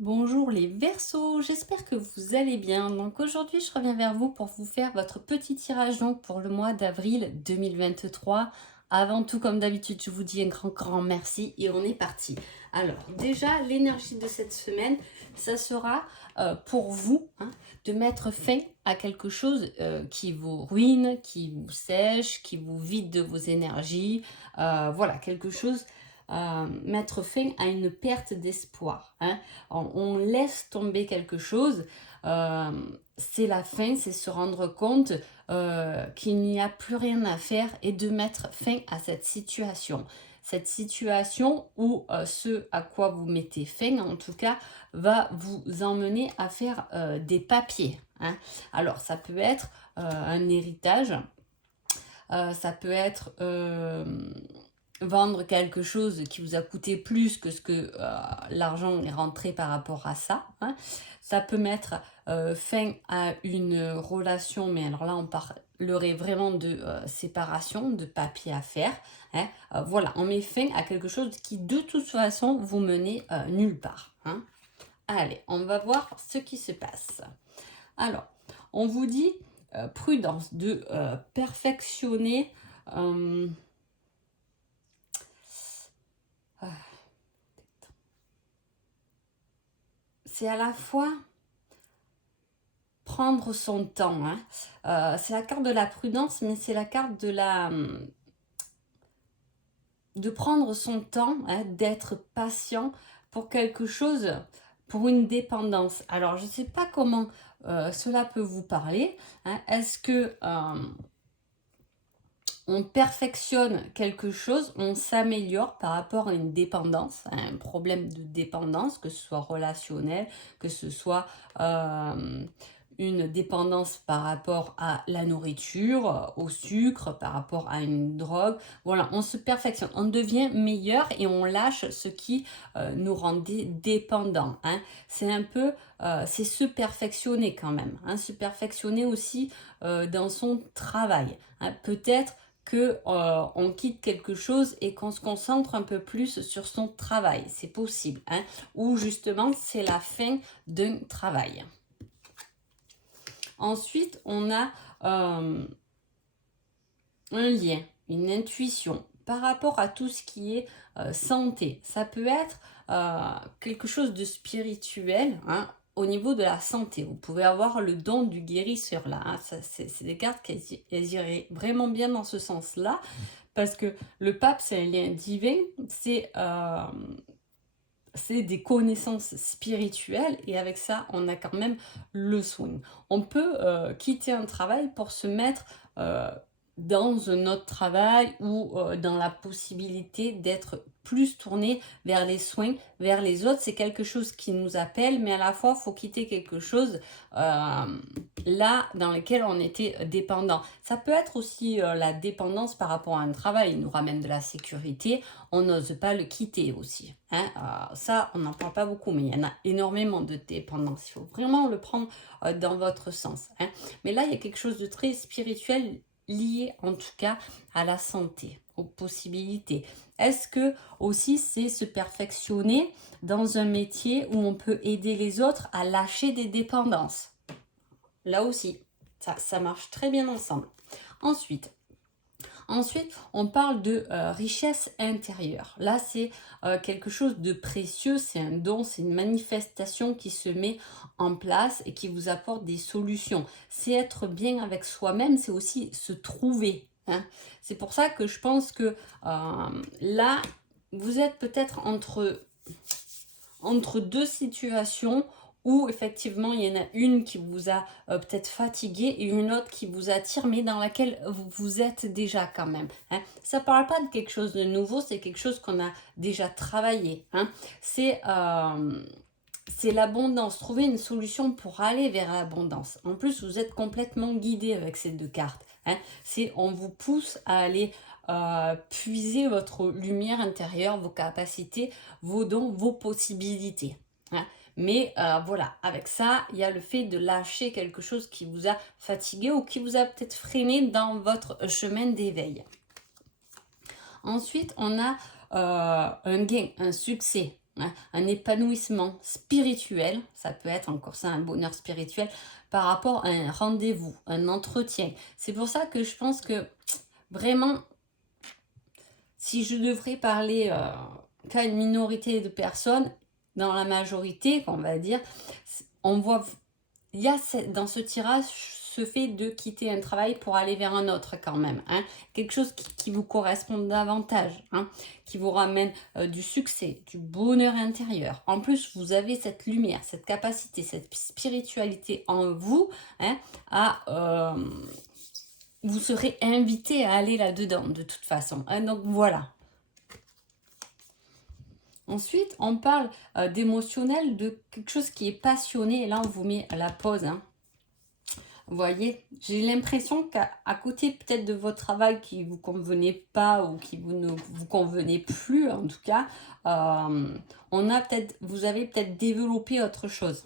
Bonjour les Verseaux, j'espère que vous allez bien. Donc aujourd'hui, je reviens vers vous pour vous faire votre petit tirage donc pour le mois d'avril 2023. Avant tout, comme d'habitude, je vous dis un grand merci et on est parti. Alors déjà, l'énergie de cette semaine, ça sera pour vous de mettre fin à quelque chose qui vous ruine, qui vous sèche, qui vous vide de vos énergies. Voilà, quelque chose, mettre fin à une perte d'espoir. On laisse tomber quelque chose, euh, c'est la fin, c'est se rendre compte qu'il n'y a plus rien à faire et de mettre fin à cette situation. Cette situation où ce à quoi vous mettez fin, en tout cas, va vous emmener à faire des papiers. Alors, ça peut être un héritage, ça peut être vendre quelque chose qui vous a coûté plus que ce que l'argent est rentré par rapport à ça. Ça peut mettre fin à une relation, mais alors là on parlerait vraiment de séparation, de papier à faire. Voilà, on met fin à quelque chose qui de toute façon vous menez nulle part. Allez, on va voir ce qui se passe. Alors, on vous dit prudence de perfectionner. C'est à la fois prendre son temps. C'est la carte de la prudence, mais c'est la carte de prendre son temps, d'être patient pour quelque chose, pour une dépendance. Alors, je ne sais pas comment cela peut vous parler. Est-ce que on perfectionne quelque chose, on s'améliore par rapport à une dépendance, à un problème de dépendance, que ce soit relationnel, que ce soit une dépendance par rapport à la nourriture, au sucre, par rapport à une drogue. Voilà, on se perfectionne, on devient meilleur et on lâche ce qui nous rendait dépendants. C'est un peu, c'est se perfectionner quand même, se perfectionner aussi dans son travail. Peut-être que on quitte quelque chose et qu'on se concentre un peu plus sur son travail. C'est possible. Ou justement, c'est la fin d'un travail. Ensuite, on a un lien, une intuition par rapport à tout ce qui est santé. Ça peut être quelque chose de spirituel, au niveau de la santé. Vous pouvez avoir le don du guérisseur là. C'est des cartes qui iraient vraiment bien dans ce sens-là. Parce que le pape, c'est un lien divin, c'est des connaissances spirituelles et avec ça, on a quand même le soin. On peut quitter un travail pour se mettre dans un autre travail ou dans la possibilité d'être plus tourné vers les soins, vers les autres. C'est quelque chose qui nous appelle, mais à la fois, il faut quitter quelque chose là dans lequel on était dépendant. Ça peut être aussi la dépendance par rapport à un travail. Il nous ramène de la sécurité, on n'ose pas le quitter aussi. Ça, on n'en parle pas beaucoup, mais il y en a énormément de dépendance. Il faut vraiment le prendre dans votre sens. Mais là, il y a quelque chose de très spirituel lié en tout cas à la santé, aux possibilités. Est-ce que aussi c'est se perfectionner dans un métier où on peut aider les autres à lâcher des dépendances? Là aussi, ça marche très bien ensemble. Ensuite, on parle de richesse intérieure. Là, c'est quelque chose de précieux, c'est un don, c'est une manifestation qui se met en place et qui vous apporte des solutions. C'est être bien avec soi-même, c'est aussi se trouver. C'est pour ça que je pense que là, vous êtes peut-être entre deux situations où effectivement il y en a une qui vous a peut-être fatigué et une autre qui vous attire, mais dans laquelle vous êtes déjà quand même. Ça ne parle pas de quelque chose de nouveau, c'est quelque chose qu'on a déjà travaillé. C'est l'abondance, trouver une solution pour aller vers l'abondance. En plus, vous êtes complètement guidé avec ces deux cartes. On vous pousse à aller puiser votre lumière intérieure, vos capacités, vos dons, vos possibilités. Mais voilà, avec ça, il y a le fait de lâcher quelque chose qui vous a fatigué ou qui vous a peut-être freiné dans votre chemin d'éveil. Ensuite, on a un gain, un succès. hein, un épanouissement spirituel, ça peut être encore ça, un bonheur spirituel, par rapport à un rendez-vous, un entretien. C'est pour ça que je pense que vraiment, si je devrais parler qu'à une minorité de personnes, dans la majorité, on va dire, on voit, il y a dans ce tirage ce fait de quitter un travail pour aller vers un autre quand même. Hein. Quelque chose qui vous correspond davantage, hein, qui vous ramène du succès, du bonheur intérieur. En plus, vous avez cette lumière, cette capacité, cette spiritualité en vous, hein, vous serez invité à aller là-dedans de toute façon. Hein. Donc voilà. Ensuite, on parle d'émotionnel, de quelque chose qui est passionné. Et là, on vous met à la pause. Hein. Vous voyez, j'ai l'impression qu'à côté peut-être de votre travail qui ne vous convenait pas ou qui ne vous convenait plus, en tout cas, vous avez peut-être développé autre chose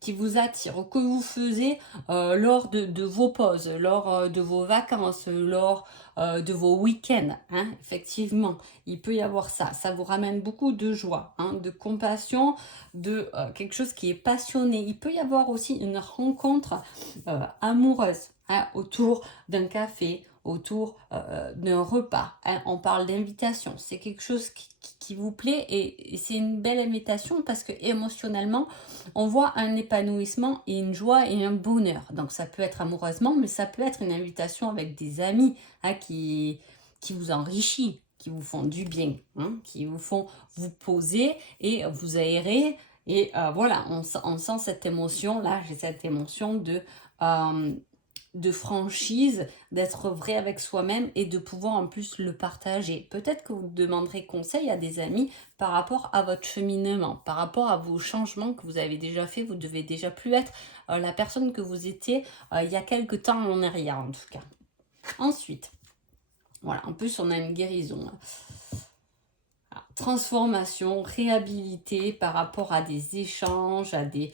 qui vous attire, ou que vous faisiez lors de vos pauses, lors de vos vacances, lors de vos week-ends. Hein, effectivement, il peut y avoir ça. Ça vous ramène beaucoup de joie, hein, de compassion, de quelque chose qui est passionné. Il peut y avoir aussi une rencontre amoureuse, hein, autour d'un café, autour d'un repas. Hein, on parle d'invitation. C'est quelque chose qui vous plaît et c'est une belle invitation parce que émotionnellement, on voit un épanouissement et une joie et un bonheur. Donc ça peut être amoureusement, mais ça peut être une invitation avec des amis, hein, qui vous enrichit, qui vous font du bien, hein, qui vous font vous poser et vous aérer. Et voilà, on sent cette émotion, là j'ai cette émotion de franchise, d'être vrai avec soi-même et de pouvoir en plus le partager. Peut-être que vous demanderez conseil à des amis par rapport à votre cheminement, par rapport à vos changements que vous avez déjà fait. Vous devez déjà plus être la personne que vous étiez il y a quelque temps en arrière en tout cas. Ensuite, voilà, en plus on a une guérison. Transformation, réhabilité par rapport à des échanges, à des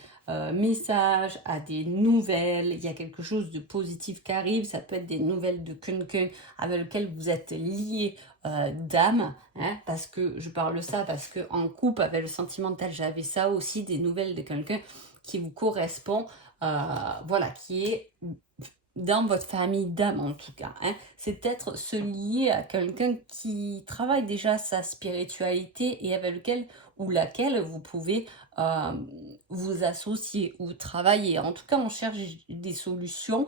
messages, à des nouvelles. Il y a quelque chose de positif qui arrive. Ça peut être des nouvelles de quelqu'un avec lequel vous êtes lié d'âme. Hein, parce que je parle de ça parce que en couple avec le sentimental, j'avais ça aussi, des nouvelles de quelqu'un qui vous correspond. Voilà, qui est dans votre famille d'âme en tout cas. Hein. C'est peut-être se lier à quelqu'un qui travaille déjà sa spiritualité et avec lequel ou laquelle vous pouvez vous associer ou travailler. En tout cas, on cherche des solutions.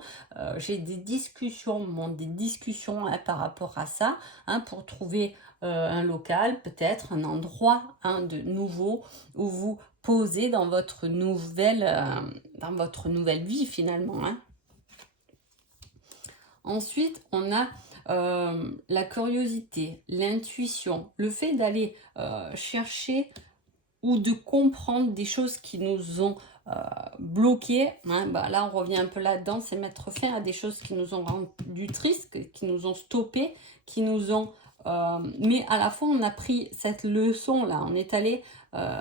J'ai des discussions, des discussions hein, par rapport à ça, hein, pour trouver un local, peut-être un endroit hein, de nouveau où vous posez dans votre nouvelle vie finalement. Hein. Ensuite, on a la curiosité, l'intuition, le fait d'aller chercher ou de comprendre des choses qui nous ont bloqués. Hein, là, on revient un peu là-dedans, c'est mettre fin à des choses qui nous ont rendu tristes, qui nous ont stoppés, qui nous ont... mais à la fois, on a pris cette leçon-là, on est allé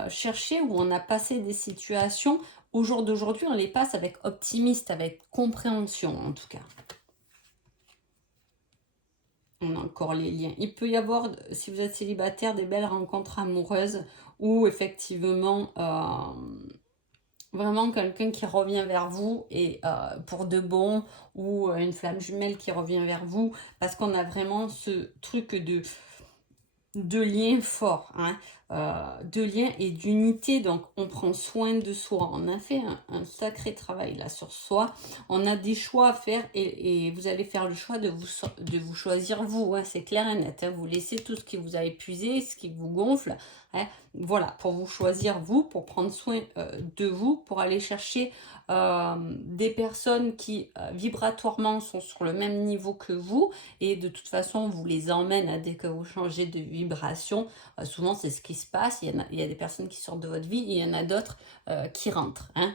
chercher où on a passé des situations. Au jour d'aujourd'hui, on les passe avec optimisme, avec compréhension en tout cas. On a encore les liens. Il peut y avoir, si vous êtes célibataire, des belles rencontres amoureuses ou effectivement, vraiment quelqu'un qui revient vers vous et pour de bon ou une flamme jumelle qui revient vers vous parce qu'on a vraiment ce truc de liens forts, hein, de liens et d'unité. Donc, on prend soin de soi. On a fait un sacré travail là sur soi. On a des choix à faire et vous allez faire le choix de vous choisir vous. Hein, c'est clair et net. Hein, vous laissez tout ce qui vous a épuisé, ce qui vous gonfle. Hein, voilà, pour vous choisir vous, pour prendre soin de vous, pour aller chercher des personnes qui vibratoirement sont sur le même niveau que vous et de toute façon vous les emmène dès que vous changez de vibration. Souvent c'est ce qui se passe, il y a des personnes qui sortent de votre vie et il y en a d'autres qui rentrent. Hein.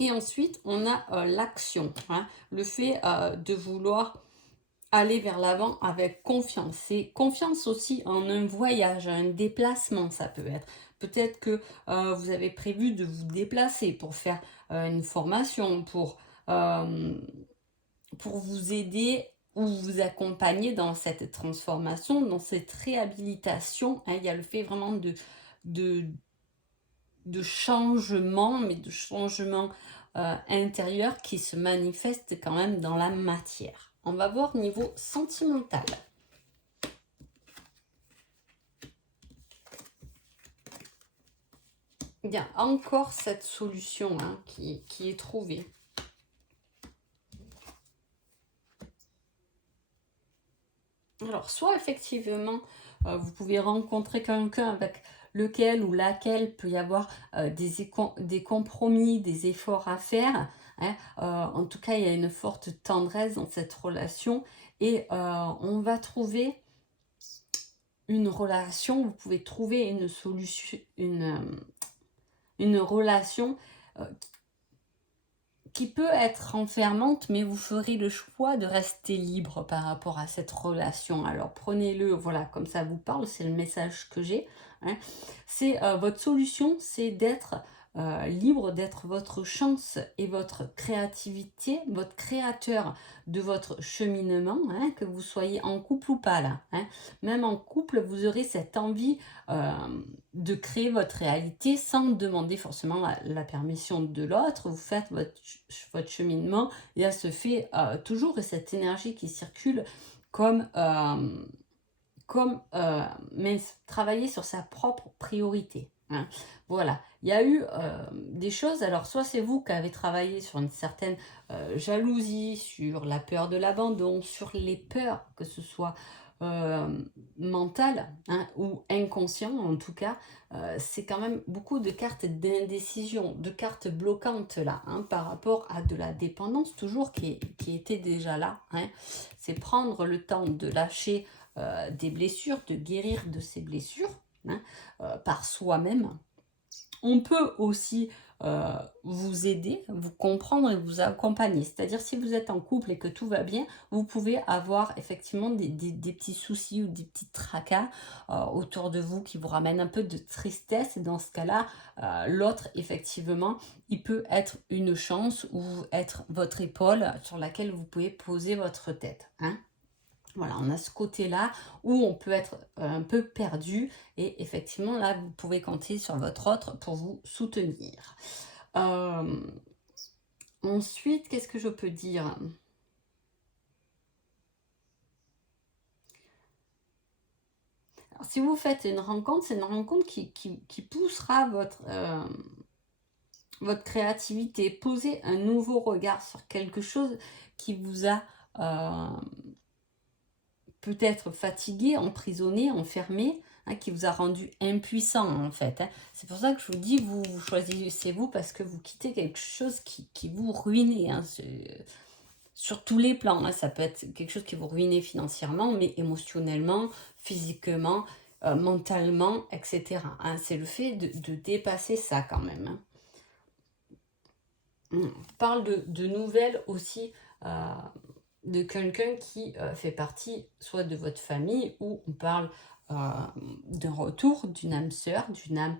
Et ensuite on a l'action, hein, le fait de vouloir aller vers l'avant avec confiance. C'est confiance aussi en un voyage, un déplacement, ça peut être. Peut-être que vous avez prévu de vous déplacer pour faire une formation, pour vous aider ou vous accompagner dans cette transformation, dans cette réhabilitation, hein. Il y a le fait vraiment de de changement, mais de changement, intérieur qui se manifeste quand même dans la matière. On va voir niveau sentimental. Il y a encore cette solution, hein, qui est trouvée. Alors, soit effectivement, vous pouvez rencontrer quelqu'un avec lequel ou laquelle peut y avoir des compromis, des efforts à faire, hein. En tout cas, il y a une forte tendresse dans cette relation et on va trouver une relation, vous pouvez trouver une solution, une relation euh, qui peut être enfermante, mais vous ferez le choix de rester libre par rapport à cette relation. Alors prenez-le, voilà, comme ça vous parle, c'est le message que j'ai, hein. C'est votre solution, c'est d'être libre, d'être votre chance et votre créativité, votre créateur de votre cheminement, hein, que vous soyez en couple ou pas là, hein. Même en couple, vous aurez cette envie euh, de créer votre réalité sans demander forcément la permission de l'autre. Vous faites votre cheminement et elle se fait toujours et cette énergie qui circule comme, mais travailler sur sa propre priorité, hein. Voilà, il y a eu des choses, alors soit c'est vous qui avez travaillé sur une certaine jalousie, sur la peur de l'abandon, sur les peurs, que ce soit mentales, hein, ou inconscient en tout cas, c'est quand même beaucoup de cartes d'indécision, de cartes bloquantes là, hein, par rapport à de la dépendance toujours qui était déjà là, hein. C'est prendre le temps de lâcher des blessures, de guérir de ces blessures, hein, par soi-même. On peut aussi vous aider, vous comprendre et vous accompagner. C'est-à-dire si vous êtes en couple et que tout va bien, vous pouvez avoir effectivement des petits soucis ou des petits tracas autour de vous qui vous ramènent un peu de tristesse. Et dans ce cas-là, l'autre, effectivement, il peut être une chance ou être votre épaule sur laquelle vous pouvez poser votre tête, hein. Voilà, on a ce côté-là où on peut être un peu perdu et effectivement, là, vous pouvez compter sur votre autre pour vous soutenir. Euh, Ensuite, qu'est-ce que je peux dire? Alors, si vous faites une rencontre, c'est une rencontre qui poussera votre créativité, poser un nouveau regard sur quelque chose qui vous a peut-être fatigué, emprisonné, enfermé, hein, qui vous a rendu impuissant en fait, hein. C'est pour ça que je vous dis, vous choisissez vous parce que vous quittez quelque chose qui vous ruinait, hein, sur tous les plans, hein. Ça peut être quelque chose qui vous ruinait financièrement, mais émotionnellement, physiquement, mentalement, etc., hein. C'est le fait de dépasser ça quand même, hein. On parle de nouvelles aussi. euh, de quelqu'un qui fait partie soit de votre famille ou on parle euh, d'un retour d'une âme sœur, d'une âme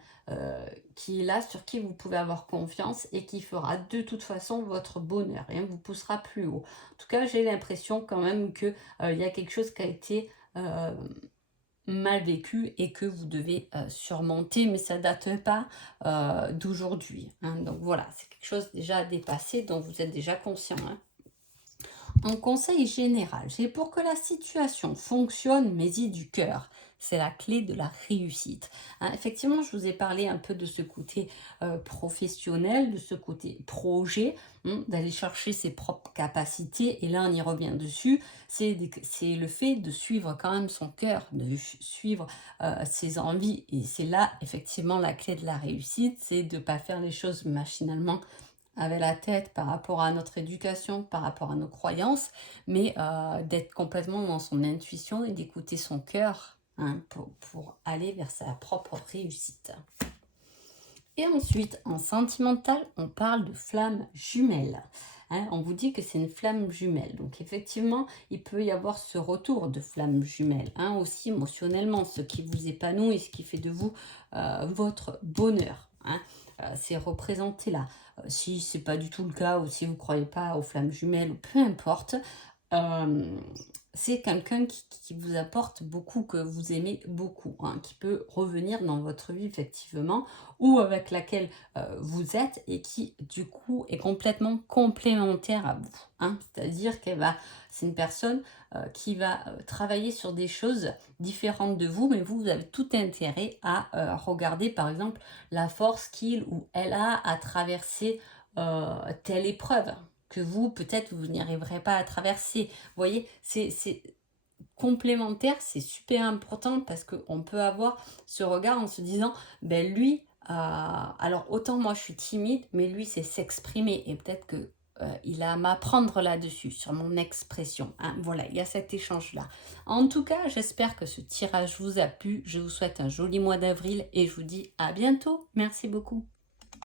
qui est là, sur qui vous pouvez avoir confiance et qui fera de toute façon votre bonheur et vous poussera plus haut. En tout cas, j'ai l'impression quand même que il y a quelque chose qui a été mal vécu et que vous devez surmonter, mais ça date pas d'aujourd'hui, hein. Donc voilà, c'est quelque chose déjà à dépasser dont vous êtes déjà conscient, hein. En conseil général, j'ai pour que la situation fonctionne, mais y du cœur. C'est la clé de la réussite, hein. Effectivement, je vous ai parlé un peu de ce côté professionnel, de ce côté projet, hein, d'aller chercher ses propres capacités. Et là, on y revient dessus. C'est le fait de suivre quand même son cœur, de suivre ses envies. Et c'est là, effectivement, la clé de la réussite, c'est de ne pas faire les choses machinalement avec la tête par rapport à notre éducation, par rapport à nos croyances, mais d'être complètement dans son intuition et d'écouter son cœur, hein, pour aller vers sa propre réussite. Et ensuite, en sentimental, on parle de flamme jumelle, hein. On vous dit que c'est une flamme jumelle. Donc effectivement, il peut y avoir ce retour de flamme jumelle, hein, aussi émotionnellement, ce qui vous épanouit et ce qui fait de vous votre bonheur, hein. C'est représenté là. Si c'est pas du tout le cas ou si vous ne croyez pas aux flammes jumelles, ou peu importe, euh, c'est quelqu'un qui vous apporte beaucoup, que vous aimez beaucoup, hein, qui peut revenir dans votre vie effectivement, ou avec laquelle vous êtes et qui du coup est complètement complémentaire à vous, hein. C'est-à-dire c'est une personne qui va travailler sur des choses différentes de vous, mais vous avez tout intérêt à regarder par exemple la force qu'il ou elle a à traverser telle épreuve que vous, peut-être, vous n'y arriverez pas à traverser. Vous voyez, c'est complémentaire, c'est super important parce qu'on peut avoir ce regard en se disant, ben lui, alors autant moi je suis timide, mais lui c'est s'exprimer et peut-être que il a à m'apprendre là-dessus, sur mon expression, hein. Voilà, il y a cet échange-là. En tout cas, j'espère que ce tirage vous a plu. Je vous souhaite un joli mois d'avril et je vous dis à bientôt. Merci beaucoup.